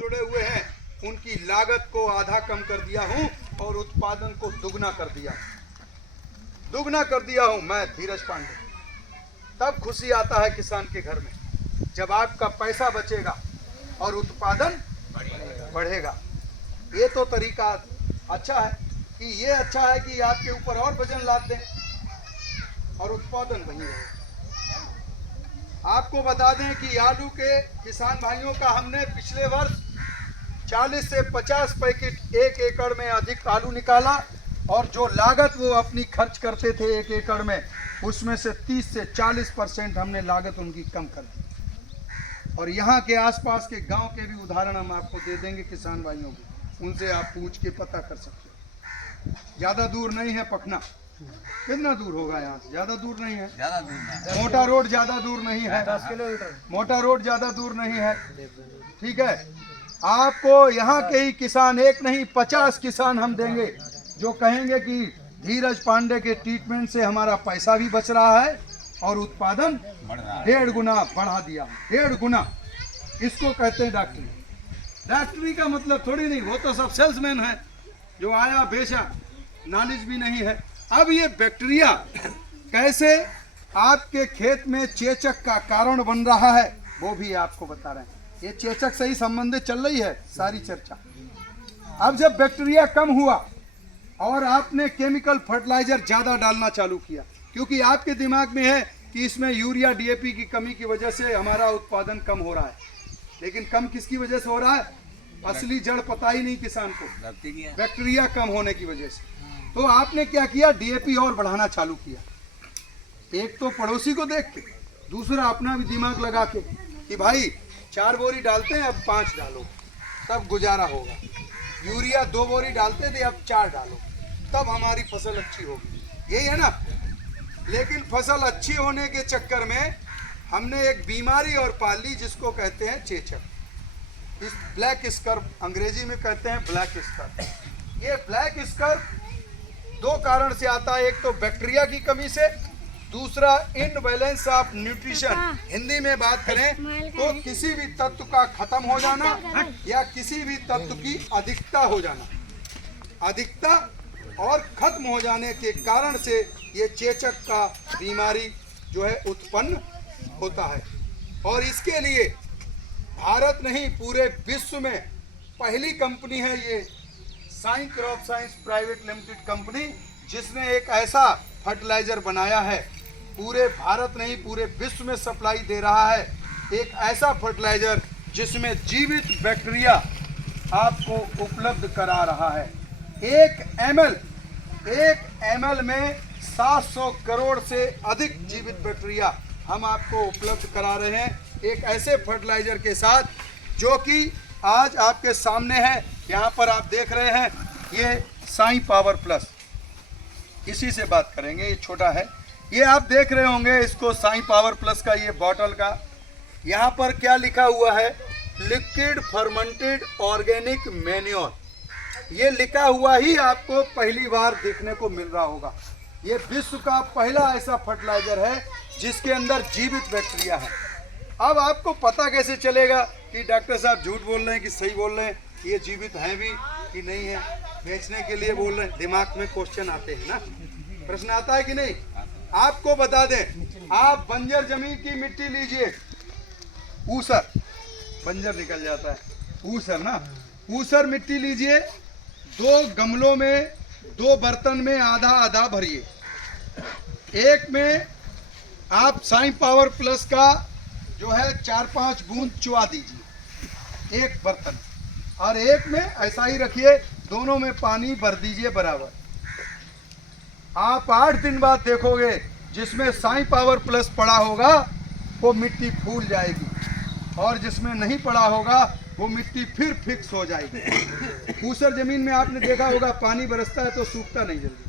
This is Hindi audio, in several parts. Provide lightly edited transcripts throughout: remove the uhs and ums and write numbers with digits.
जुड़े हुए हैं उनकी लागत को आधा कम कर दिया हूं और उत्पादन को दुगना कर दिया हूं। मैं धीरज पांडे। तब खुशी आता है किसान के घर में जब आपका पैसा बचेगा और उत्पादन बढ़ेगा। ये तो तरीका अच्छा है कि ये अच्छा है कि आपके ऊपर और वजन लाद दें और उत्पादन वहीं रहे। आपको बता दें कि आलू के किसान भाइयों का हमने पिछले वर्ष 40 से 50 पैकेट एक एकड़ में अधिक आलू निकाला और जो लागत वो अपनी खर्च करते थे एक एकड़ में, उसमें से 30 से 40% हमने लागत उनकी कम कर दी। और यहाँ के आसपास के गांव के भी उदाहरण हम आपको दे देंगे किसान भाइयों को, उनसे आप पूछ के पता कर सकते हो। ज़्यादा दूर नहीं है पखना, कितना दूर होगा यहाँ से? ज़्यादा दूर नहीं है, ज़्यादा दूर नहीं। मोटा रोड ज़्यादा दूर नहीं है, 10 किलोमीटर मोटा रोड ज़्यादा दूर नहीं है। ठीक है, आपको यहाँ के ही किसान, एक नहीं 50 किसान हम देंगे जो कहेंगे कि धीरज पांडे के ट्रीटमेंट से हमारा पैसा भी बच रहा है और उत्पादन 1.5 गुना बढ़ा दिया। 1.5 गुना, इसको कहते हैं डॉक्टरी। डॉक्टरी का मतलब थोड़ी नहीं, वो तो सब सेल्समैन है जो आया बेचा, नॉलेज भी नहीं है। अब ये बैक्टीरिया कैसे आपके खेत में चेचक का कारण बन रहा है वो भी आपको बता रहे हैं। ये चेचक से ही संबंधित चल रही है सारी चर्चा। अब जब बैक्टीरिया कम हुआ और आपने केमिकल फर्टिलाइजर ज़्यादा डालना चालू किया, क्योंकि आपके दिमाग में है कि इसमें यूरिया डीएपी की कमी की वजह से हमारा उत्पादन कम हो रहा है, लेकिन कम किसकी वजह से हो रहा है? असली जड़ पता ही नहीं किसान को, बैक्टीरिया कम होने की वजह से। तो आपने क्या किया? डीएपी और बढ़ाना चालू किया। एक तो पड़ोसी को देख के, दूसरा अपना भी दिमाग लगा के कि भाई 4 बोरी डालते हैं, अब 5 डालो, तब गुजारा होगा। यूरिया 2 बोरी डालते थे, अब 4 डालो, तब हमारी फसल अच्छी होगी। यही है ना। लेकिन फसल अच्छी होने के चक्कर में हमने एक बीमारी और पाल ली जिसको कहते हैं चेचक। इस ब्लैक स्कर्व, अंग्रेजी में कहते हैं ब्लैक स्कर्व। ये ब्लैक स्कर्व 2 कारण से आता है। एक तो बैक्टीरिया की कमी से, दूसरा इनबैलेंस ऑफ न्यूट्रिशन। हिंदी में बात करें तो किसी भी तत्व का खत्म हो जाना या किसी भी तत्व की अधिकता हो जाना। अधिकता और खत्म हो जाने के कारण से ये चेचक का बीमारी जो है उत्पन्न होता है। और इसके लिए भारत नहीं, पूरे विश्व में पहली कंपनी है ये Sai crop science private limited company, जिसने एक ऐसा फर्टिलाइजर बनाया है, पूरे भारत नहीं पूरे विश्व में सप्लाई दे रहा है। एक ऐसा फर्टिलाइजर जिसमें जीवित बैक्टीरिया आपको उपलब्ध करा रहा है। 1 ml में 700 करोड़ से अधिक जीवित बैक्टीरिया हम आपको उपलब्ध करा रहे हैं एक ऐसे फर्टिलाइजर के साथ, जो कि आज आपके सामने है। यहाँ पर आप देख रहे हैं ये साई पावर प्लस, इसी से बात करेंगे। ये छोटा है, ये आप देख रहे होंगे इसको, साई पावर प्लस का ये बॉटल का। यहाँ पर क्या लिखा हुआ है? Liquid fermented organic manure. ये लिखा हुआ ही आपको पहली बार देखने को मिल रहा होगा। ये विश्व का पहला ऐसा फर्टिलाइजर है जिसके अंदर जीवित बैक्टीरिया है। अब आपको पता कैसे चलेगा कि डॉक्टर साहब झूठ बोल रहे हैं कि सही बोल रहे हैं, ये जीवित हैं भी कि नहीं है? बेचने के लिए बोल रहे हैं। दिमाग में क्वेश्चन आते हैं ना, प्रश्न आता है कि नहीं? आपको बता दें, आप बंजर जमीन की मिट्टी लीजिए, ऊसर, बंजर निकल जाता है, ऊसर ना, ऊसर मिट्टी लीजिए, 2 गमलों में 2 बर्तन में आधा आधा भरिए। एक में आप साई पावर प्लस का जो है 4-5 बूंद चुआ दीजिए एक बर्तन, और एक में ऐसा ही रखिए, दोनों में पानी भर दीजिए बराबर। आप 8 दिन बाद देखोगे जिसमें साई पावर प्लस पड़ा होगा वो मिट्टी फूल जाएगी, और जिसमें नहीं पड़ा होगा वो मिट्टी फिर फिक्स हो जाएगी। ऊसर जमीन में आपने देखा होगा पानी बरसता है तो सूखता नहीं जल्दी,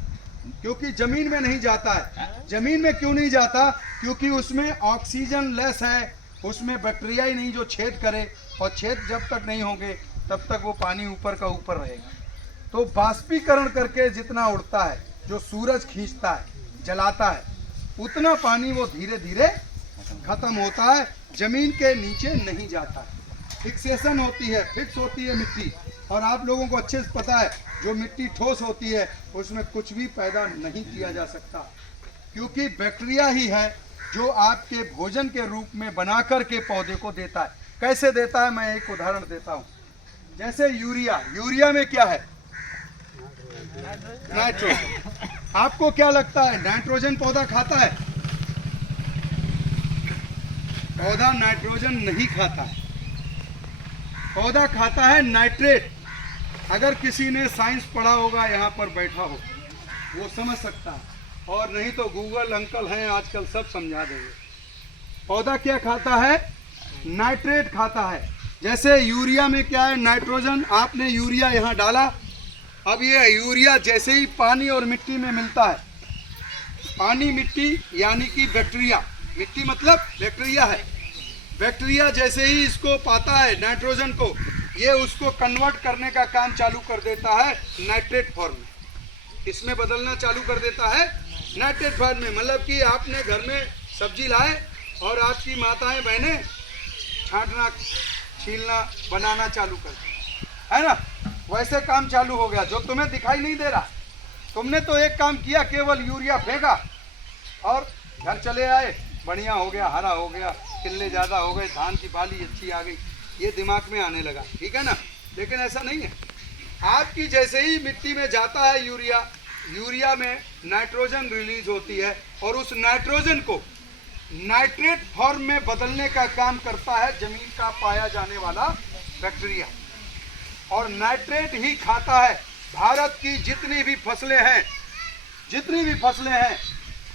क्योंकि जमीन में नहीं जाता है। जमीन में क्यों नहीं जाता? क्योंकि उसमें ऑक्सीजन लेस है, उसमें बैक्टीरिया ही नहीं जो छेद करे, और छेद जब तक नहीं होंगे तब तक वो पानी ऊपर का ऊपर रहेगा। तो बाष्पीकरण करके जितना उड़ता है, जो सूरज खींचता है, जलाता है, उतना पानी वो धीरे धीरे खत्म होता है, जमीन के नीचे नहीं जाता है। फिक्सेशन होती है, फिक्स होती है मिट्टी। और आप लोगों को अच्छे से पता है जो मिट्टी ठोस होती है उसमें कुछ भी पैदा नहीं किया जा सकता, क्योंकि बैक्टीरिया ही है जो आपके भोजन के रूप में बना कर के पौधे को देता है। कैसे देता है, मैं एक उदाहरण देता हूँ। जैसे यूरिया में क्या है, नाइट्रोजन। आपको क्या लगता है नाइट्रोजन पौधा खाता है? पौधा नाइट्रोजन नहीं खाता है, पौधा खाता है नाइट्रेट। अगर किसी ने साइंस पढ़ा होगा, यहाँ पर बैठा हो, वो समझ सकता है, और नहीं तो गूगल अंकल हैं आजकल, सब समझा देंगे। पौधा क्या खाता है? नाइट्रेट खाता है। जैसे यूरिया में क्या है, नाइट्रोजन। आपने यूरिया यहाँ डाला, अब ये यूरिया जैसे ही पानी और मिट्टी में मिलता है, पानी मिट्टी यानी कि बैक्टीरिया, मिट्टी मतलब बैक्टीरिया है, बैक्टीरिया जैसे ही इसको पाता है नाइट्रोजन को, ये उसको कन्वर्ट करने का काम चालू कर देता है नाइट्रेट फॉर्म में, इसमें बदलना चालू कर देता है नाइट्रेट फॉर्म में। मतलब कि आपने घर में सब्जी लाए और आपकी माताएं बहनें छांटना, छीलना, बनाना चालू कर दिया, है ना, वैसे काम चालू हो गया। जो तुम्हें दिखाई नहीं दे रहा, तुमने तो एक काम किया, केवल यूरिया फेंका और घर चले आए, बढ़िया हो गया, हरा हो गया, किले ज़्यादा हो गए, धान की बाली अच्छी आ गई, ये दिमाग में आने लगा, ठीक है ना। लेकिन ऐसा नहीं है। आपकी जैसे ही मिट्टी में जाता है यूरिया, यूरिया में नाइट्रोजन रिलीज होती है और उस नाइट्रोजन को नाइट्रेट फॉर्म में बदलने का काम करता है जमीन का पाया जाने वाला बैक्टीरिया, और नाइट्रेट ही खाता है। भारत की जितनी भी फसलें हैं, जितनी भी फसलें हैं,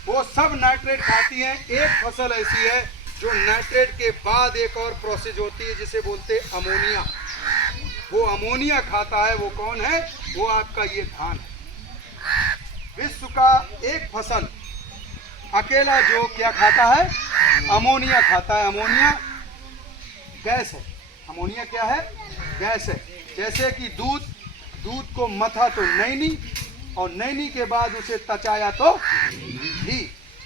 वो सब नाइट्रेट खाती हैं। एक फसल ऐसी है जो नाइट्रेट के बाद एक और प्रोसेस होती है जिसे बोलते हैं अमोनिया, वो अमोनिया खाता है। वो कौन है? वो आपका ये धान है। विश्व का एक फसल अकेला जो क्या खाता है? अमोनिया खाता है। अमोनिया गैस है। अमोनिया क्या है? गैस है। जैसे कि दूध को मथा तो नैनी, और नैनी के बाद उसे तचाया तो घी।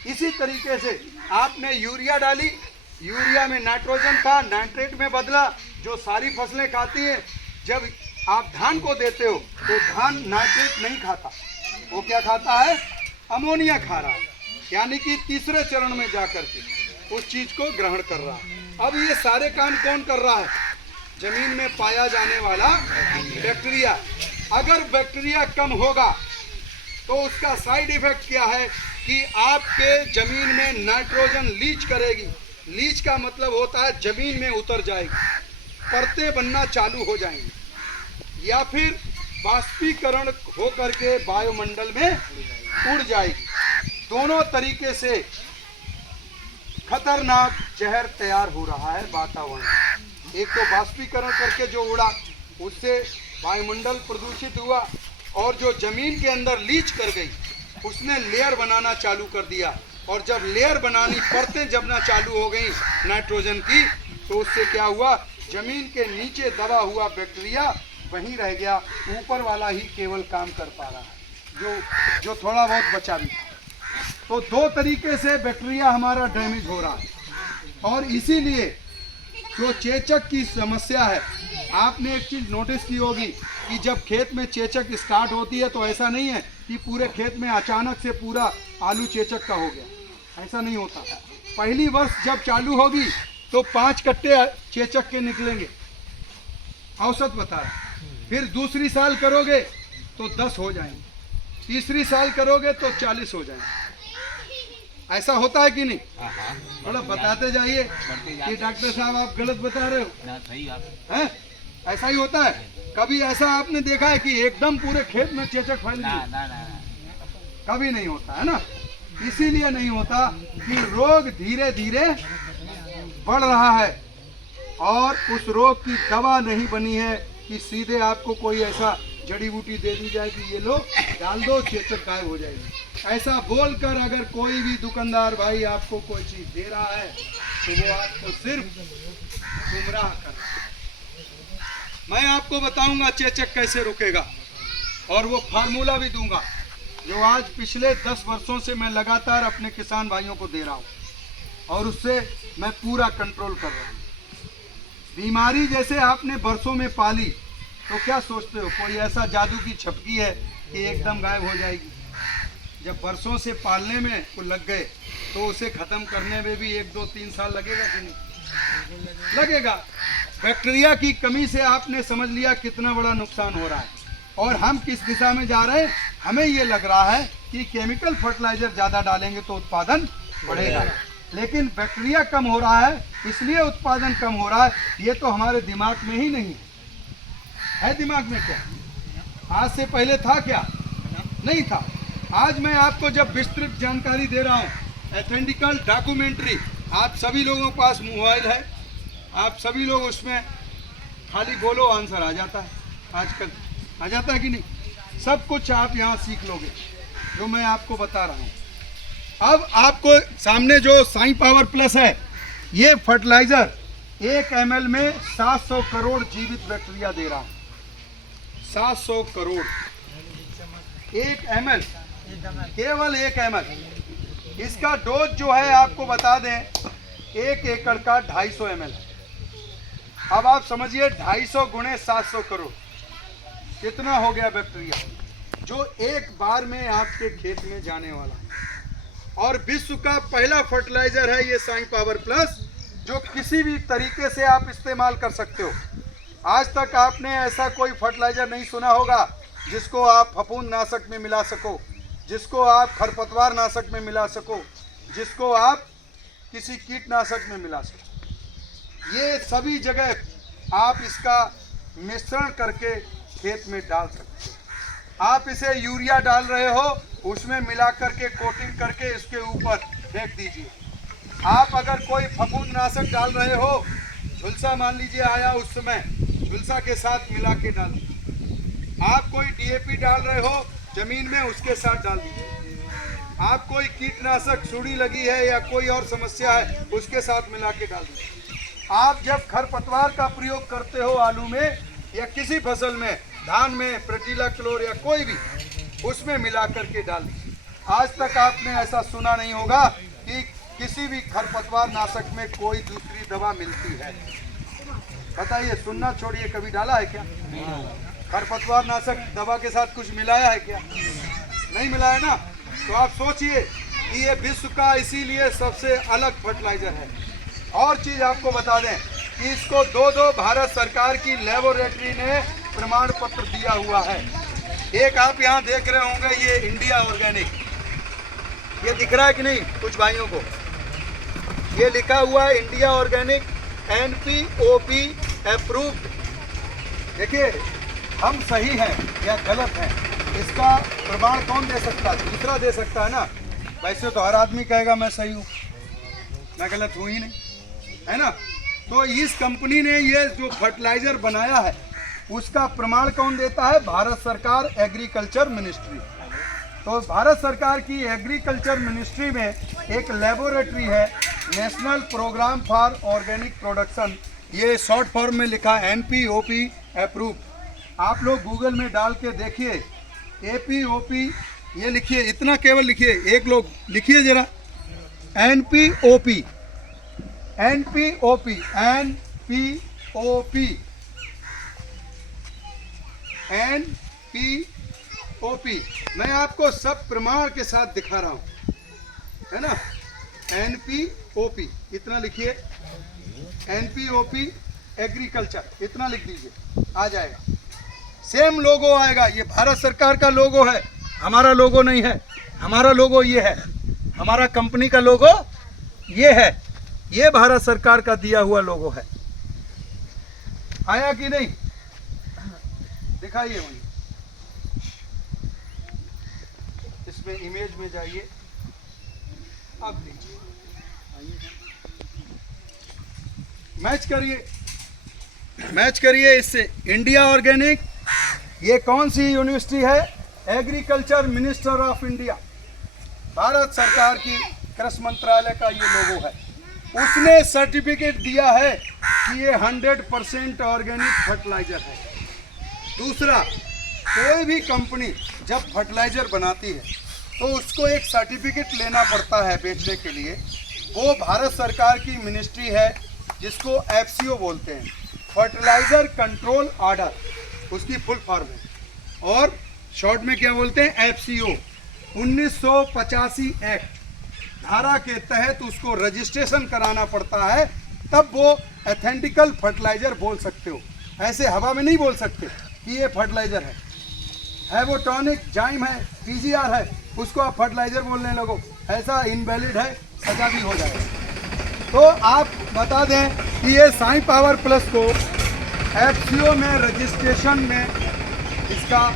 इसी तरीके से आपने यूरिया डाली, यूरिया में नाइट्रोजन था, नाइट्रेट में बदला, जो सारी फसलें खाती हैं। जब आप धान को देते हो तो धान नाइट्रेट नहीं खाता, वो क्या खाता है? अमोनिया खा रहा है, यानी कि तीसरे चरण में जाकर के उस चीज को ग्रहण कर रहा है। अब ये सारे काम कौन कर रहा है? जमीन में पाया जाने वाला बैक्टीरिया। अगर बैक्टीरिया कम होगा तो उसका साइड इफेक्ट क्या है कि आपके जमीन में नाइट्रोजन लीच करेगी। लीच का मतलब होता है जमीन में उतर जाएगी, परतें बनना चालू हो जाएंगी, या फिर बाष्पीकरण हो करके वायुमंडल में उड़ जाएगी। दोनों तरीके से खतरनाक जहर तैयार हो रहा है वातावरण। एक तो बाष्पीकरण करके जो उड़ा, उससे वायुमंडल प्रदूषित हुआ, और जो जमीन के अंदर लीच कर गई उसने लेयर बनाना चालू कर दिया, और जब लेयर बनानी, परतें जमना चालू हो गई नाइट्रोजन की, तो उससे क्या हुआ? जमीन के नीचे दबा हुआ बैक्टीरिया वहीं रह गया, ऊपर वाला ही केवल काम कर पा रहा है, जो थोड़ा बहुत बचा भी था। तो दो तरीके से बैक्टीरिया हमारा डैमेज हो रहा है। और इसीलिए जो चेचक की समस्या है, आपने एक चीज़ नोटिस की होगी कि जब खेत में चेचक स्टार्ट होती है तो ऐसा नहीं है कि पूरे खेत में अचानक से पूरा आलू चेचक का हो गया, ऐसा नहीं होता। पहली वर्ष जब चालू होगी तो 5 कट्टे चेचक के निकलेंगे, औसत बता रहे। फिर दूसरी साल करोगे तो 10 हो जाएंगे, तीसरी साल करोगे तो 40 हो जाएंगे। ऐसा होता है कि नहीं? थोड़ा बताते जाइए कि डॉक्टर साहब आप गलत बता रहे हो, हैं? ऐसा ही होता है। कभी ऐसा आपने देखा है कि एकदम पूरे खेत में चेचक फैल गई? कभी नहीं होता है ना। इसीलिए नहीं होता कि रोग धीरे धीरे बढ़ रहा है, और उस रोग की दवा नहीं बनी है कि सीधे आपको कोई ऐसा जड़ी बूटी दे दी जाए कि ये लो डाल दो, चेचक गायब हो जाएगी। ऐसा बोलकर अगर कोई भी दुकानदार भाई आपको कोई चीज दे रहा है तो वो आपको सिर्फ गुमराह कर रहा है। मैं आपको बताऊंगा चेचक कैसे रुकेगा, और वो फार्मूला भी दूंगा जो आज पिछले 10 वर्षों से मैं लगातार अपने किसान भाइयों को दे रहा हूँ, और उससे मैं पूरा कंट्रोल कर रहा हूँ। बीमारी जैसे आपने बरसों में पाली, तो क्या सोचते हो कोई ऐसा जादू की छपकी है कि एकदम गायब हो जाएगी? जब बरसों से पालने में वो लग गए तो उसे ख़त्म करने में भी 1 2 3 साल लगेगा कि नहीं? लगेगा। बैक्टीरिया की कमी से आपने समझ लिया कितना बड़ा नुकसान हो रहा है। और हम किस दिशा में जा रहे हैं? हमें ये लग रहा है कि केमिकल फर्टिलाइजर ज़्यादा डालेंगे तो उत्पादन बढ़ेगा, लेकिन बैक्टीरिया कम हो रहा है इसलिए उत्पादन कम हो रहा है। ये तो हमारे दिमाग में ही नहीं है। दिमाग में क्या? आज से पहले था क्या? नहीं था। आज मैं आपको जब विस्तृत जानकारी दे रहा हूँ, ऑथेंटिकल डॉक्यूमेंट्री, आप सभी लोगों के पास मोबाइल है, आप सभी लोग उसमें खाली बोलो आंसर आ जाता है। आजकल आ जाता है कि नहीं? सब कुछ आप यहाँ सीख लोगे जो मैं आपको बता रहा हूँ। अब आपको सामने जो साई पावर प्लस है, ये फर्टिलाइजर 1 ml में 700 करोड़ जीवित बैक्टीरिया दे रहा है। 700 करोड़ 1 ml, केवल 1 ml। इसका डोज जो है आपको बता दें, 1 एकड़ का 250 ml है। अब आप समझिए 250 गुणे 700 करोड़ कितना हो गया बैक्टीरिया, जो एक बार में आपके खेत में जाने वाला है। और विश्व का पहला फर्टिलाइजर है ये साई पावर प्लस, जो किसी भी तरीके से आप इस्तेमाल कर सकते हो। आज तक आपने ऐसा कोई फर्टिलाइजर नहीं सुना होगा जिसको आप फफूंद नाशक में मिला सको, जिसको आप खरपतवार नाशक में मिला सको, जिसको आप किसी कीटनाशक में मिला सको। ये सभी जगह आप इसका मिश्रण करके खेत में डाल सकते हो। आप इसे यूरिया डाल रहे हो, उसमें मिला करके कोटिंग करके इसके ऊपर फेंक दीजिए। आप अगर कोई फफूंद नाशक डाल रहे हो, झुलसा मान लीजिए आया, उस समय झुलसा के साथ मिला के डाल दीजिए। आप कोई डीएपी डाल रहे हो जमीन में, उसके साथ डाल दीजिए। आप कोई कीटनाशक सुड़ी लगी है या कोई और समस्या है, उसके साथ मिला के डाल दीजिए। आप जब खरपतवार का प्रयोग करते हो आलू में या किसी फसल में, धान में प्रेटिला क्लोर या कोई भी, उसमें मिला करके डाल दीजिए। आज तक आपने ऐसा सुना नहीं होगा कि किसी भी खरपतवार नाशक में कोई दूसरी दवा मिलती है। बताइए, सुनना छोड़िए, कभी डाला है क्या? खरपतवार नाशक दवा के साथ कुछ मिलाया है क्या? नहीं मिलाया ना। तो आप सोचिए कि ये विश्व का इसीलिए सबसे अलग फर्टिलाइजर है। और चीज़ आपको बता दें कि इसको 2 भारत सरकार की लेबोरेटरी ने प्रमाण पत्र दिया हुआ है। एक आप यहाँ देख रहे होंगे, ये इंडिया ऑर्गेनिक, ये दिख रहा है कि नहीं कुछ भाइयों को? ये लिखा हुआ है इंडिया ऑर्गेनिक NPOP अप्रूव्ड। देखिए, हम सही हैं या गलत हैं, इसका प्रमाण कौन दे सकता है? दूसरा दे सकता है ना। वैसे तो हर आदमी कहेगा मैं सही हूँ, मैं गलत हूँ ही नहीं, है ना। तो इस कंपनी ने ये जो फर्टिलाइजर बनाया है उसका प्रमाण कौन देता है? भारत सरकार एग्रीकल्चर मिनिस्ट्री। तो भारत सरकार की एग्रीकल्चर मिनिस्ट्री में एक लेबोरेटरी है, national programme for organic production, ये शॉर्ट फॉर्म में लिखा NPOP अप्रूव। आप लोग गूगल में डाल के देखिए, APOP ये लिखिए, इतना केवल लिखिए, एक लोग लिखिए जरा, NPOP NPOP NPOP NPOP। मैं आपको सब प्रमाण के साथ दिखा रहा हूँ, है ना। NPOP इतना लिखिए, NPOP एग्रीकल्चर इतना लिख दीजिए, आ जाएगा। सेम लोगो आएगा। ये भारत सरकार का लोगो है, हमारा लोगो नहीं है। हमारा लोगो ये है, हमारा कंपनी का लोगो ये है, ये भारत सरकार का दिया हुआ लोगो है। आया कि नहीं? दिखाइए वहीं, इसमें इमेज में जाइए, अब लीजिए, मैच करिए इससे। इंडिया ऑर्गेनिक, ये कौन सी यूनिवर्सिटी है? Agriculture minister of India, Bharat सरकार की कृषि मंत्रालय का ये लोगो है। उसने सर्टिफिकेट दिया है कि ये 100% ऑर्गेनिक फर्टिलाइजर है। दूसरा, कोई भी कंपनी जब फर्टिलाइजर बनाती है तो उसको एक सर्टिफिकेट लेना पड़ता है बेचने के लिए। वो भारत सरकार की मिनिस्ट्री है जिसको FCO बोलते हैं, फर्टिलाइजर कंट्रोल ऑर्डर, उसकी फुल फॉर्म है, और शॉर्ट में क्या बोलते हैं, FCO 1985 एक्ट धारा के तहत उसको रजिस्ट्रेशन कराना पड़ता है, तब वो एथेंटिकल फर्टिलाइजर बोल सकते हो। ऐसे हवा में नहीं बोल सकते कि ये फर्टिलाइजर है वो टॉनिक जाइम है, PGR है, उसको आप फर्टिलाइजर बोलने लगो, ऐसा इनवैलिड है, सजा भी हो जाएगा। तो आप बता दें कि ये साई पावर प्लस को FCO में रजिस्ट्रेशन में इसका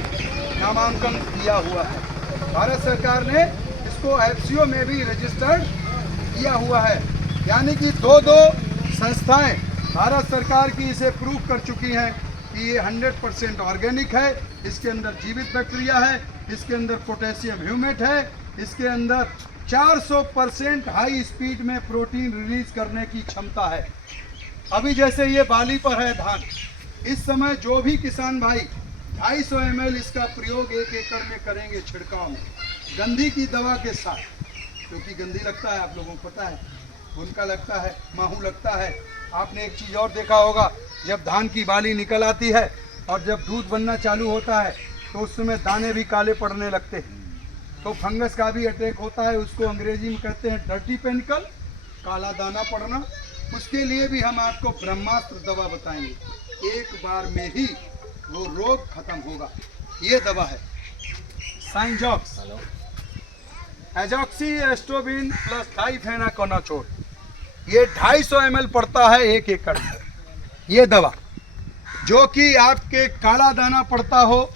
नामांकन किया हुआ है। भारत सरकार ने इसको FCO में भी रजिस्टर्ड किया हुआ है, यानी कि दो संस्थाएं भारत सरकार की इसे प्रूव कर चुकी हैं कि ये 100% ऑर्गेनिक है, इसके अंदर जीवित बैक्टीरिया है, इसके अंदर पोटेशियम ह्यूमेट है, इसके अंदर 400% हाई स्पीड में प्रोटीन रिलीज करने की क्षमता है। अभी जैसे ये बाली पर है धान, इस समय जो भी किसान भाई 250 ml इसका प्रयोग 1 एकड़ में करेंगे छिड़काव में, गंधी की दवा के साथ, क्योंकि गंधी लगता है, आप लोगों को पता है, भुनका लगता है, माहू लगता है। आपने एक चीज़ और देखा होगा, जब धान की बाली निकल आती है और जब दूध बनना चालू होता है तो उस समय दाने भी काले पड़ने लगते हैं, तो फंगस का भी अटैक होता है, उसको अंग्रेजी में कहते हैं डर्टी पेनिकल, काला दाना पड़ना। उसके लिए भी हम आपको ब्रह्मास्त्र दवा बताएंगे, एक बार में ही वो रोग खत्म होगा। ये दवा है साइंजॉक्स एजॉक्सी एस्ट्रोबिन प्लस डाइफेनाकोनाचोल, ये 250 ml पड़ता है 1 एकड़ में। ये दवा जो कि आपके काला दाना पड़ता हो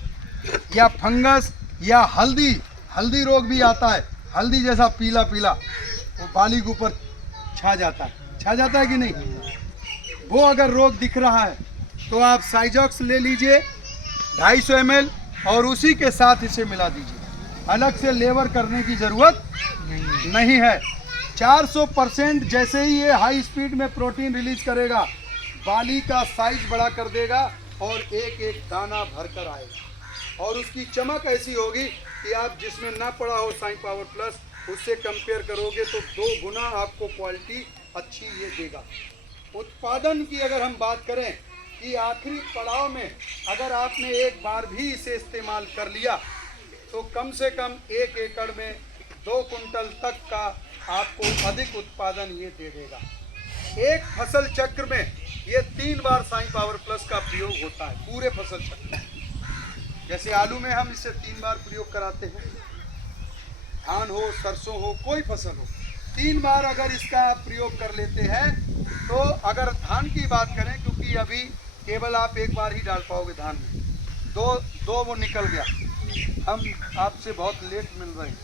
या फंगस या हल्दी रोग भी आता है, हल्दी जैसा पीला वो बाली के ऊपर छा जाता है कि नहीं, वो अगर रोग दिख रहा है तो आप साइजॉक्स ले लीजिए 250 ml और उसी के साथ इसे मिला दीजिए, अलग से लेवर करने की ज़रूरत नहीं है। 400% जैसे ही ये हाई स्पीड में प्रोटीन रिलीज करेगा, बाली का साइज बड़ा कर देगा और एक दाना भर कर आएगा, और उसकी चमक ऐसी होगी कि आप जिसमें ना पड़ा हो साई पावर प्लस, उससे कंपेयर करोगे तो 2 गुना आपको क्वालिटी अच्छी ये देगा। उत्पादन की अगर हम बात करें कि आखिरी पड़ाव में अगर आपने एक बार भी इसे इस्तेमाल कर लिया तो कम से कम 1 एकड़ में 2 कुंटल तक का आपको अधिक उत्पादन ये दे देगा। एक फसल चक्र में ये 3 बार साई पावर प्लस का प्रयोग होता है, पूरे फसल चक्र में। जैसे आलू में हम इसे 3 बार प्रयोग कराते हैं, धान हो, सरसों हो, कोई फसल हो, 3 बार अगर इसका आप प्रयोग कर लेते हैं तो अगर धान की बात करें, क्योंकि अभी केवल आप 1 बार ही डाल पाओगे धान में, दो वो निकल गया, हम आपसे बहुत लेट मिल रहे हैं,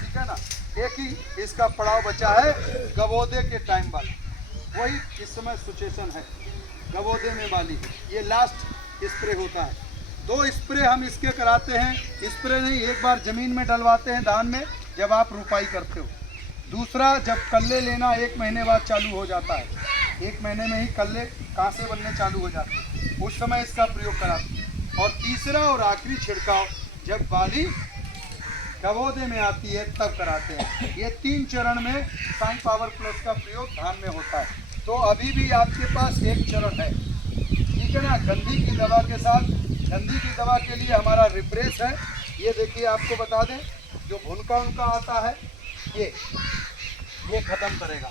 ठीक है ना। एक ही इसका पड़ाव बचा है गबोदे के टाइम वाला, वही इस समय सिचुएशन है, गबोदे में वाली ये लास्ट स्प्रे होता है। 2 स्प्रे हम इसके कराते हैं, स्प्रे नहीं, एक बार ज़मीन में डलवाते हैं धान में जब आप रुपाई करते हो, दूसरा जब कल्ले लेना 1 महीने बाद चालू हो जाता है, 1 महीने में ही कल्ले कांसे बनने चालू हो जाते हैं, उस समय इसका प्रयोग कराते हैं। और तीसरा और आखिरी छिड़काव जब बाली गबोदे में आती है तब कराते हैं। ये 3 चरण में साई पावर प्लस का प्रयोग धान में होता है। तो अभी भी आपके पास 1 चरण है, ठीक है ना, गंधी की दवा के साथ। गंधी की दवा के लिए हमारा रिफ्रेश है, ये देखिए आपको बता दें, जो भुनका उनका आता है ये ख़त्म करेगा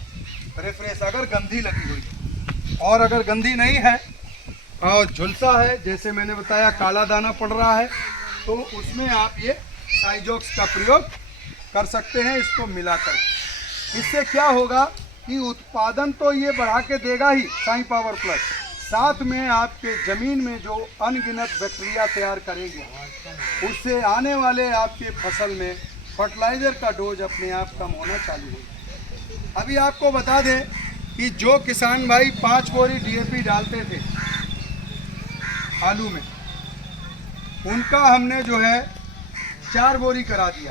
रिफ्रेश, अगर गंधी लगी हुई। और अगर गंधी नहीं है और झुलसा है, जैसे मैंने बताया काला दाना पड़ रहा है, तो उसमें आप ये साइजॉक्स का प्रयोग कर सकते हैं इसको मिलाकर। इससे क्या होगा कि उत्पादन तो ये बढ़ा के देगा ही साई पावर प्लस, साथ में आपके ज़मीन में जो अनगिनत बैक्टीरिया तैयार करेगी, उससे आने वाले आपके फसल में फर्टिलाइज़र का डोज अपने आप कम होना चालू होगा। अभी आपको बता दें कि जो किसान भाई 5 बोरी DAP डालते थे आलू में, उनका हमने जो है 4 बोरी करा दिया,